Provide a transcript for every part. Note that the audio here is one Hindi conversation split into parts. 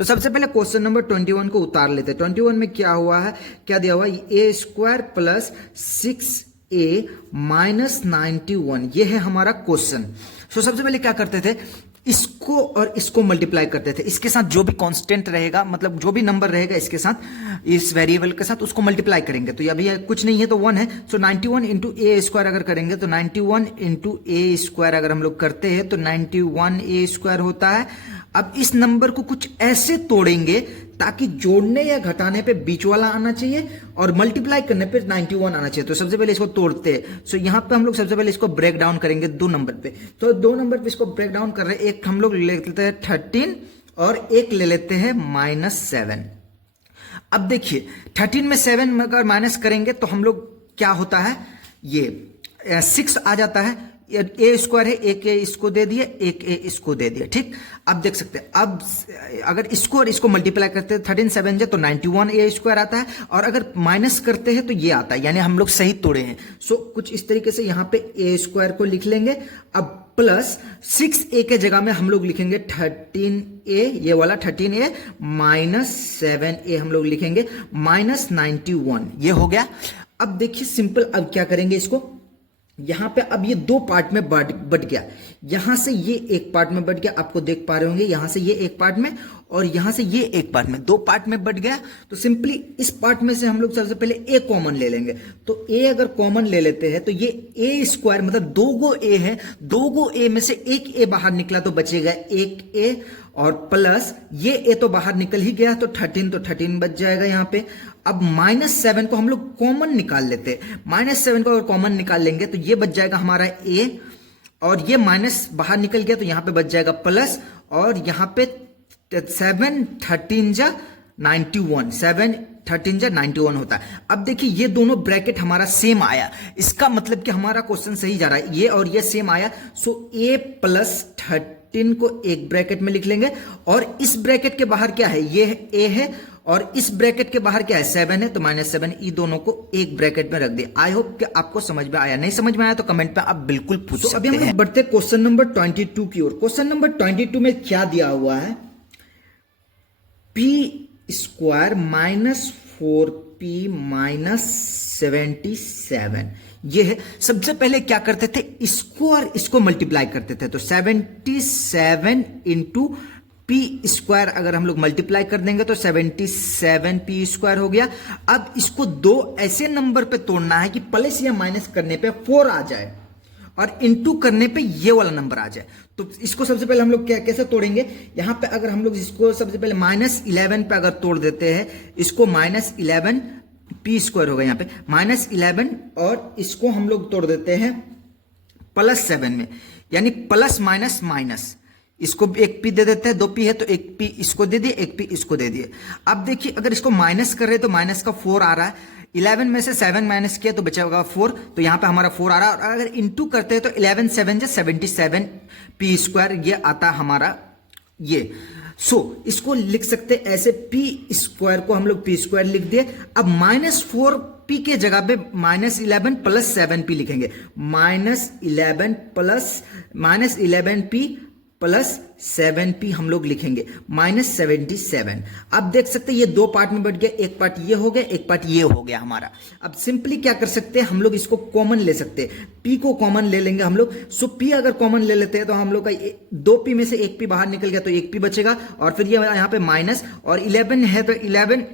तो सबसे पहले क्वेश्चन नंबर 21 को उतार लेते हैं। 21 में क्या हुआ है, क्या दिया हुआ है, ए स्क्वायर प्लस 6a माइनस 91, ये है हमारा क्वेश्चन। तो सबसे पहले क्या करते थे, इसको और इसको मल्टीप्लाई करते थे, इसके साथ जो भी कांस्टेंट रहेगा, मतलब जो भी नंबर रहेगा इसके साथ, इस वेरिएबल के साथ उसको मल्टीप्लाई करेंगे। तो अभी कुछ नहीं है तो 1 है, सो 91 इंटू ए स्क्वायर अगर करेंगे तो 91 इंटू ए स्क्वायर अगर हम लोग करते हैं तो 91 ए स्क्वायर होता है। अब इस नंबर को कुछ ऐसे तोड़ेंगे ताकि जोड़ने या घटाने पे बीच वाला आना चाहिए और मल्टीप्लाई करने पे 91 आना चाहिए। तो सबसे पहले इसको तोड़ते हैं। सो यहाँ पे हम लोग सबसे पहले इसको ब्रेक डाउन करेंगे 2 नंबर पे। तो 2 नंबर पे इसको ब्रेक डाउन कर रहे हैं, एक हम लोग ले लेते हैं 13 और एक ले लेते हैं -7। अब देखिए 13 में 7 अगर माइनस करेंगे तो हम लोग क्या होता है, ये 6 आ जाता है। ए स्क्वायर है, एक ए इसको दे दिए, एक ए इसको दे दिए, ठीक। अब देख सकते हैं, अब अगर इसको और इसको मल्टीप्लाई करते हैं 13 7 जे तो 91 ए स्क्वायर आता है, और अगर माइनस करते हैं तो ये आता है, यानी हम लोग सही तोड़े हैं। सो कुछ इस तरीके से यहाँ पे ए स्क्वायर को लिख लेंगे। अब प्लस 6a के जगह में हम लोग लिखेंगे 13a, ये वाला 13a माइनस 7a हम लोग लिखेंगे माइनस 91, ये हो गया। अब देखिए सिंपल, अब क्या करेंगे, इसको यहां पे अब ये 2 पार्ट में बट गया, यहां से ये एक पार्ट में बट गया, आपको देख पा रहे होंगे, यहां से ये एक पार्ट में और यहां से ये एक पार्ट में, 2 पार्ट में बट गया। तो सिंपली इस पार्ट में से हम लोग सबसे पहले ए कॉमन ले लेंगे। तो ए अगर कॉमन ले लेते हैं तो ये ए स्क्वायर मतलब 2 गो ए है, 2 गो ए में से एक ए बाहर निकला तो बचेगा एक ए, और प्लस ये ए तो बाहर निकल ही गया तो 13, तो 13 बच जाएगा यहाँ पे। अब -7 को हम लोग कॉमन निकाल लेते हैं, -7 को अगर कॉमन निकाल लेंगे तो ये बच जाएगा हमारा ए, और ये माइनस बाहर निकल गया तो यहां पे बच जाएगा प्लस, और यहां पे 7 13 जा 91, 7 13 जा 91 होता है। अब देखिए ये दोनों ब्रैकेट हमारा सेम आया, इसका मतलब कि हमारा क्वेश्चन सही जा रहा है, ये और ये सेम आया। सो a प्लस 13 को एक ब्रैकेट में लिख लेंगे, और इस ब्रैकेट के बाहर क्या है, ये a है, और इस ब्रैकेट के बाहर क्या है 7 है, तो -7, ये दोनों को एक ब्रैकेट में रख दिया। आई होप कि आपको समझ में आया, नहीं समझ में आया तो कमेंट पे आप बिल्कुल पूछ सकते हैं। अभी हम लोग बढ़ते क्वेश्चन नंबर 22 की ओर। क्वेश्चन नंबर 22 में क्या दिया हुआ है, p स्क्वायर -4p माइनस 77, ये है। सबसे पहले क्या करते थे, इसको और इसको मल्टीप्लाई करते थे, तो 77 इंटू पी स्क्वायर अगर हम लोग मल्टीप्लाई कर देंगे तो 77 पी स्क्वायर हो गया। अब इसको 2 ऐसे नंबर पे तोड़ना है कि प्लस या माइनस करने पे 4 आ जाए और इंटू करने पे ये वाला नंबर आ जाए। तो इसको सबसे पहले हम लोग कैसे तोड़ेंगे, यहां पे अगर हम लोग इसको सबसे पहले -11 पे अगर तोड़ देते हैं, इसको -11 पी स्क्वायर होगा यहाँ पे -11, और इसको हम लोग तोड़ देते हैं +7 में, यानी प्लस माइनस माइनस, इसको एक पी दे देते हैं, 2 पी है तो एक पी इसको दे दिए, एक पी इसको दे दिए। अब देखिए अगर इसको माइनस कर रहे हैं तो माइनस का 4 आ रहा है, 11 में से 7 माइनस किया तो बचा होगा 4, तो यहां पे हमारा 4 आ रहा है। और अगर इंटू करते हैं तो 11 7 77 पी स्क्वायर ये आता हमारा ये। सो इसको लिख सकते ऐसे, पी स्क्वायर को हम लोग पी स्क्वायर लिख दिए। अब -4 पी के जगह पे -11 प्लस 7 पी लिखेंगे, -11 प्लस -11 पी प्लस 7p हम लोग लिखेंगे -77। अब देख सकते हैं ये 2 पार्ट में बट गया, एक पार्ट ये हो गया, एक पार्ट ये हो गया हमारा। अब सिंपली क्या कर सकते हैं, हम लोग इसको कॉमन ले सकते हैं, p को कॉमन ले लेंगे हम लोग। सो p अगर कॉमन ले लेते हैं तो हम लोग का 2p में से 1p बाहर निकल गया तो 1p बचेगा, और फिर ये यहाँ पे माइनस, और 11 है तो 11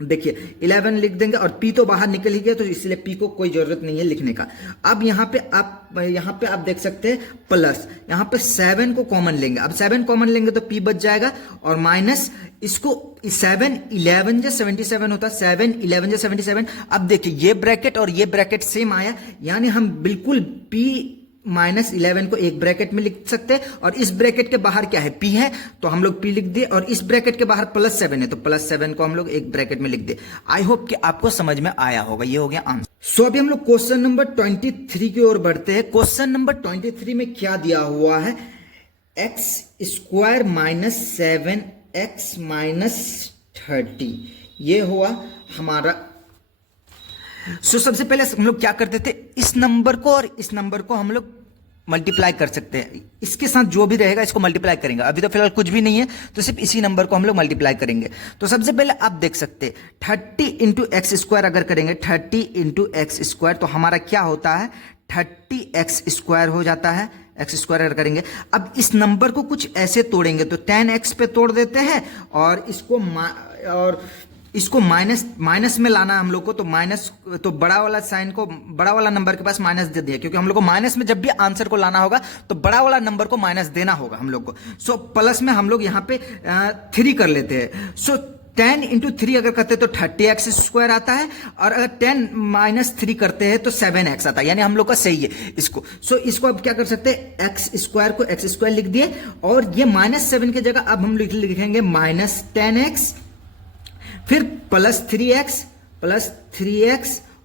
देखिए 11 लिख देंगे, और p तो बाहर निकल ही गया तो इसलिए p को कोई जरूरत नहीं है लिखने का। अब यहाँ पे आप देख सकते हैं प्लस, यहाँ पे 7 को कॉमन लेंगे। अब 7 कॉमन लेंगे तो p बच जाएगा, और माइनस इसको 7 11 जा 77 होता है, 7 11 जा 77। अब देखिए ये ब्रैकेट और ये ब्रैकेट सेम आया, यानी हम बिल्कुल p -11 को एक ब्रैकेट में लिख सकते हैं, और इस ब्रैकेट के बाहर क्या है, p है तो हम लोग p लिख दिए, और इस ब्रैकेट के बाहर +7 है तो +7 को हम लोग एक ब्रैकेट में लिख दिए। आई होप कि आपको समझ में आया होगा, ये हो गया आंसर। सो अभी हम लोग क्वेश्चन नंबर 23 की ओर बढ़ते हैं। क्वेश्चन नंबर 23 में क्या दिया हुआ है, x स्क्वायर -7x -30, ये हुआ हमारा। सो सबसे पहले हम लोग क्या करते थे, इस नंबर को और इस नंबर को हम लोग मल्टीप्लाई कर सकते हैं, इसके साथ जो भी रहेगा इसको मल्टीप्लाई करेंगे। अभी तो फिलहाल कुछ भी नहीं है तो सिर्फ इसी नंबर को हम लोग मल्टीप्लाई करेंगे। तो सबसे पहले आप देख सकते हैं 30 इंटू एक्स स्क्वायर अगर करेंगे, 30 इंटू एक्स स्क्वायर तो हमारा क्या होता है 30x स्क्वायर हो जाता है। एक्स स्क्वायर अगर करेंगे, अब इस नंबर को कुछ ऐसे तोड़ेंगे तो 10x पे तोड़ देते हैं और इसको माइनस में लाना हम लोग को, तो माइनस तो बड़ा वाला साइन को बड़ा वाला नंबर के पास माइनस दे दिया, क्योंकि हम लोग को माइनस में जब भी आंसर को लाना होगा तो बड़ा वाला नंबर को माइनस देना होगा हम लोग को। सो प्लस में हम लोग यहाँ पे 3 कर लेते हैं। सो 10 इंटू 3 अगर करते हैं तो 30x स्क्वायर आता है, और अगर 10 माइनस 3 करते हैं तो 7x आता है, यानी हम लोग का सही है इसको। सो इसको अब क्या कर सकते हैं, एक्स स्क्वायर को एक्स स्क्वायर लिख दिए, और ये -7 की जगह अब हम लिखेंगे -10x, फिर +3x,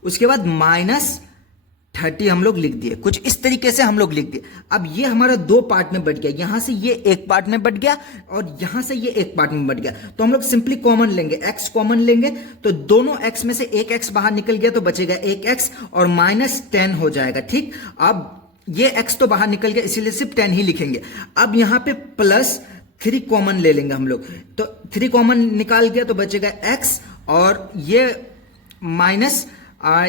उसके बाद -30 हम लोग लिख दिए। कुछ इस तरीके से हम लोग लिख दिए। अब ये हमारा 2 पार्ट में बट गया, यहां से ये एक पार्ट में बट गया और यहां से ये एक पार्ट में बट गया। तो हम लोग सिंपली कॉमन लेंगे, x कॉमन लेंगे तो दोनों x में से एक x बाहर निकल गया तो बचेगा एक x और -10 हो जाएगा। ठीक, अब ये x तो बाहर निकल गया इसीलिए सिर्फ 10 ही लिखेंगे। अब यहां पे +3 कॉमन ले लेंगे हम लोग, तो 3 कॉमन निकाल गया तो बचेगा x, और ये माइनस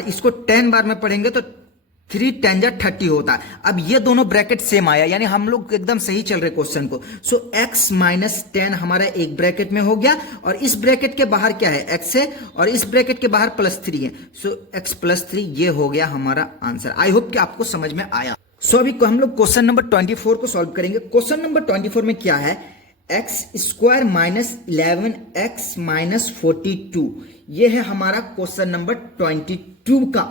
इसको 10 बार में पढ़ेंगे तो 3 10 जा 30 होता है। अब ये दोनों ब्रैकेट सेम आया, यानी हम लोग एकदम सही चल रहे क्वेश्चन को। सो x -10 हमारा एक ब्रैकेट में हो गया, और इस ब्रैकेट के बाहर क्या है, x है, और इस ब्रैकेट के बाहर +3 है। सो x +3 ये हो गया हमारा आंसर। आई होप कि आपको समझ में आया। सो अभी हम लोग क्वेश्चन नंबर 24 को सॉल्व करेंगे। क्वेश्चन नंबर 24 में क्या है, x स्क्वायर -11x -42, ये है हमारा क्वेश्चन नंबर 24 का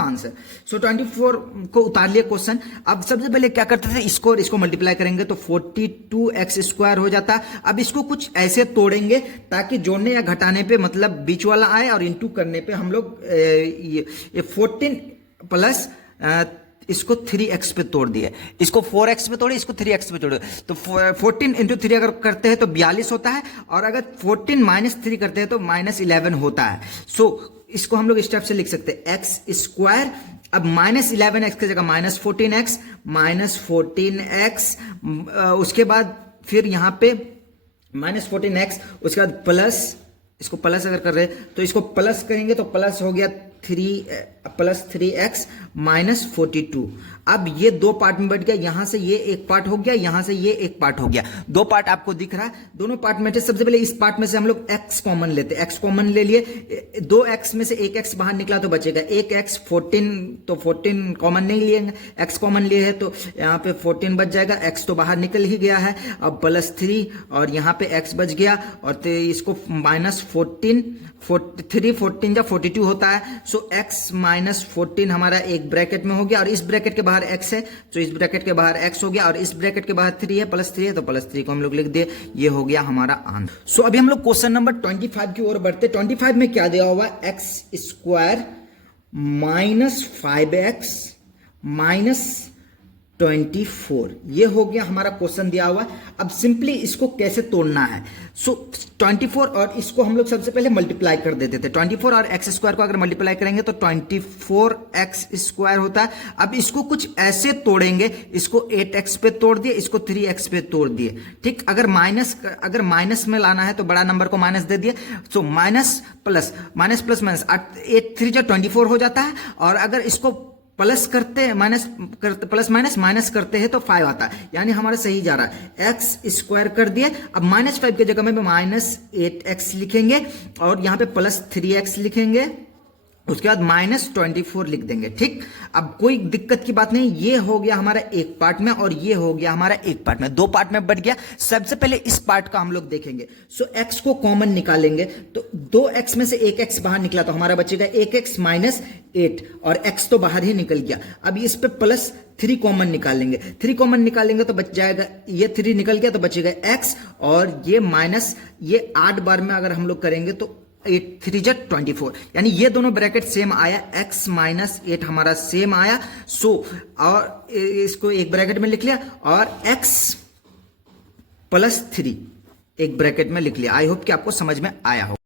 आंसर। सो 24 को उतार लिया क्वेश्चन। अब सबसे पहले क्या करते थे, इसको और इसको मल्टीप्लाई करेंगे तो 42x स्क्वायर हो जाता। अब इसको कुछ ऐसे तोड़ेंगे ताकि जोड़ने या घटाने पे मतलब बीच वाला आए, और इंटू करने पे हम लोग ये 14 प्लस इसको 3x पे तोड़ दिए, इसको 4x पे तोड़े, इसको 3x पे तोड़े, तो 14 इंटू 3 अगर करते हैं तो 42 होता है, और अगर 14 -3 करते हैं तो -11 होता है। सो इसको हम लोग स्टेप से लिख सकते हैं, एक्स स्क्वायर, अब -11x की जगह -14x, उसके बाद फिर यहां पे -14x, उसके बाद प्लस, इसको प्लस अगर कर रहे हैं तो इसको प्लस करेंगे तो प्लस हो गया 3x -42। अब ये 2 पार्ट में बट गया, यहां से ये एक पार्ट हो गया, यहां से ये एक पार्ट हो गया। 2 पार्ट आपको दिख रहा है, दोनों पार्ट में सबसे पहले इस पार्ट में से हम लोग x कॉमन लेते हैं। x कॉमन ले लिए, 2x में से एक x बाहर निकला तो बचेगा एक x, 14 तो 14 कॉमन नहीं लिए, x कॉमन लिए है तो यहाँ पे 14 बच जाएगा, x तो बाहर निकल ही गया है। अब +3 और यहाँ पे x बच गया, और इसको -14, 14 जा 42 होता है। सो x -14 हमारा एक ब्रैकेट में हो गया, और इस ब्रैकेट के बाहर x है तो इस ब्रैकेट के बाहर x हो गया, और इस ब्रैकेट के बाहर 3 है, +3 है तो +3 को हम लोग लिख दिए। ये हो गया हमारा आंसर। सो अभी हम लोग क्वेश्चन नंबर 25 की ओर बढ़ते। 25 में क्या दिया हुआ, x स्क्वायर -5x -24, ये हो गया हमारा क्वेश्चन दिया हुआ। अब सिंपली इसको कैसे तोड़ना है। सो 24 और इसको हम लोग सबसे पहले मल्टीप्लाई कर देते थे। 24 और x स्क्वायर को अगर मल्टीप्लाई करेंगे तो 24x स्क्वायर होता है। अब इसको कुछ ऐसे तोड़ेंगे, इसको 8x पे तोड़ दिए, इसको 3x पे तोड़ दिए। ठीक, अगर माइनस में लाना है तो बड़ा नंबर को माइनस दे दिए। सो माइनस प्लस 8 3 जा 24 हो जाता है, और अगर इसको प्लस करते हैं माइनस करते हैं तो 5 आता है, यानी हमारा सही जा रहा है। x स्क्वायर कर दिए, अब -5 की जगह में -8x लिखेंगे, और यहाँ पे +3x लिखेंगे, उसके बाद -24 लिख देंगे। ठीक, अब कोई दिक्कत की बात नहीं। ये हो गया हमारा एक पार्ट में, और ये हो गया हमारा एक पार्ट में, 2 पार्ट में बट गया। सबसे पहले इस पार्ट का हम लोग देखेंगे। सो x को कॉमन निकालेंगे तो 2x में से एक x बाहर निकला तो हमारा बचेगा 1x -8, और x तो बाहर ही निकल गया। अब इस पे +3 कॉमन निकालेंगे, 3 कॉमन निकालेंगे तो बच जाएगा, ये 3 निकल गया तो बचेगा x, और ये 8 बार में अगर हम लोग करेंगे तो 8 3 जा 24, यानी ये दोनों ब्रैकेट सेम आया, x -8 हमारा सेम आया। सो और इसको एक ब्रैकेट में लिख लिया, और x +3 एक ब्रैकेट में लिख लिया। आई होप कि आपको समझ में आया हो।